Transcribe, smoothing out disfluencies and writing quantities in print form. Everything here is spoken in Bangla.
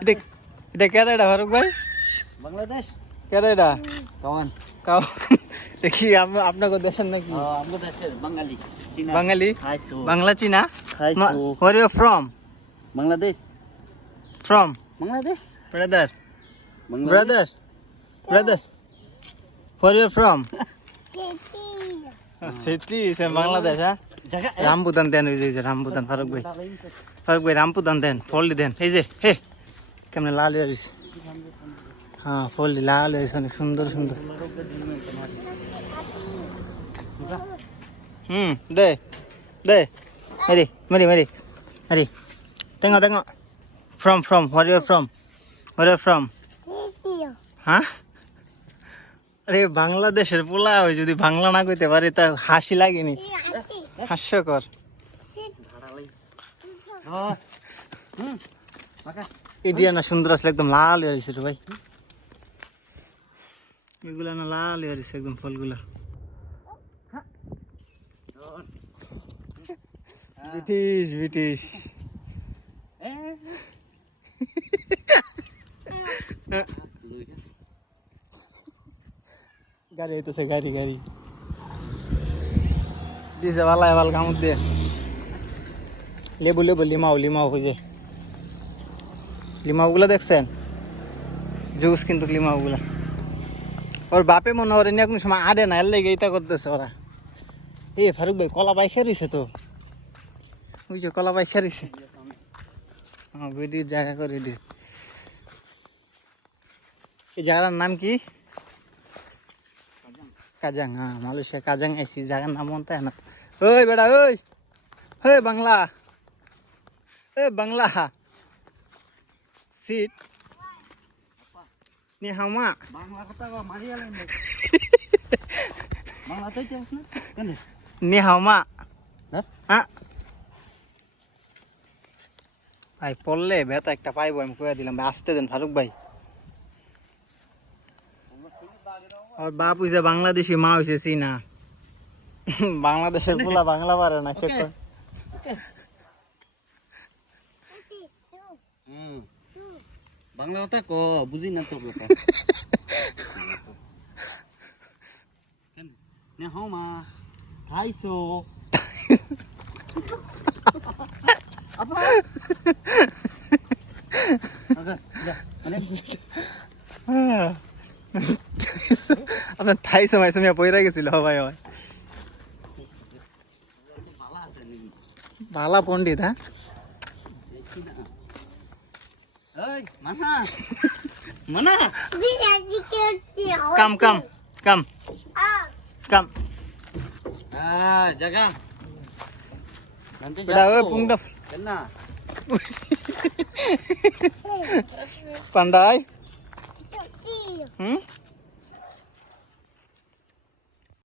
এটা এটা কেডা এটা ফারুক ভাই? বাংলাদেশ। কেডা এটা? কাওয়ান। কাও দেখি আপনাকে দেশের নাকি? আমাদের দেশের বাঙালি। চীনা। বাঙালি? খাইছো। বাংলা চীনা? খাইছো। Where you from? Bangladesh. From? Bangladesh. Brother. Bangladesh. Brother. Brother. Where you from? City is Bangladesh, huh? Rambutan দেন ওই যে রামবুতান ফারুক ভাই রামবুতান দেন ফলদি দেন এই যে হে কেমন লাল হয়েছে হ্যাঁ ফলদি লাল হয়েছে অনেক সুন্দর সুন্দর দে দে মেরি মেরি মেরি মেরি তেঙ্গো তেঙ্গো from where you from হ্যাঁ আরে বাংলাদেশের পোলা হয় যদি বাংলা না কইতে পারে তা হাসি লাগেনি হাস্যকর এডিয়া না সুন্দর আসলে একদম লাল হয়ে গেছে রে ভাই এগুলা না লাল হয়ে গেছে একদম ফলগুলা ব্রিটিশ ব্রিটিশ গাড়ি আইতেছে গাড়ি গাড়ি দিছে ভালো ভাল কামড় দিয়ে লেবু লেবু লিমাও লিমাও খুঁজে লিমাওগুলো দেখছেন জুস কিন্তু লিমাওগুলা ওর বাপে মনে হয় নিয়ে কোনো সময় আড়ে না এর লেগে এটা করতেছে ওরা ফারুক ভাই কলা পাই খেয়েছে তো ওই যে কলা পাই খেয়েছে হ্যাঁ ভিডিও জায়গা করে দি এই জায়গার নাম কি কাজাং হ্যাঁ মালয়েশিয়া কাজাং আইসি জায়গার নাম মন তাই না ওই বেটা ওই হে বাংলা বাংলা সিট নি হামা বাংলা কথা মারিয়ালেন বাংলাতেই চাস না কেন নি হামা হ্যাঁ ভাই পড়লে বেতা একটা পাইবো আমি করে দিলাম ভাই আসতে দেন ফারুক ভাই আর বাপ হইছে বাংলাদেশি মা হইছে চীনা বাংলাদেশের পোলা বাংলা পারে না চেক কর বাংলা কথা ক বুঝি না তো কথা কেন নে হাও মা খাইছো আপা আপনার থাই সময় সময় পয়রা গেছিল ভাই ভাই ভালা পণ্ডিত হ্যাঁ কাম কাম কাম কাম জায়গা বেটা ওই পুংটা না পান্ডাই হুম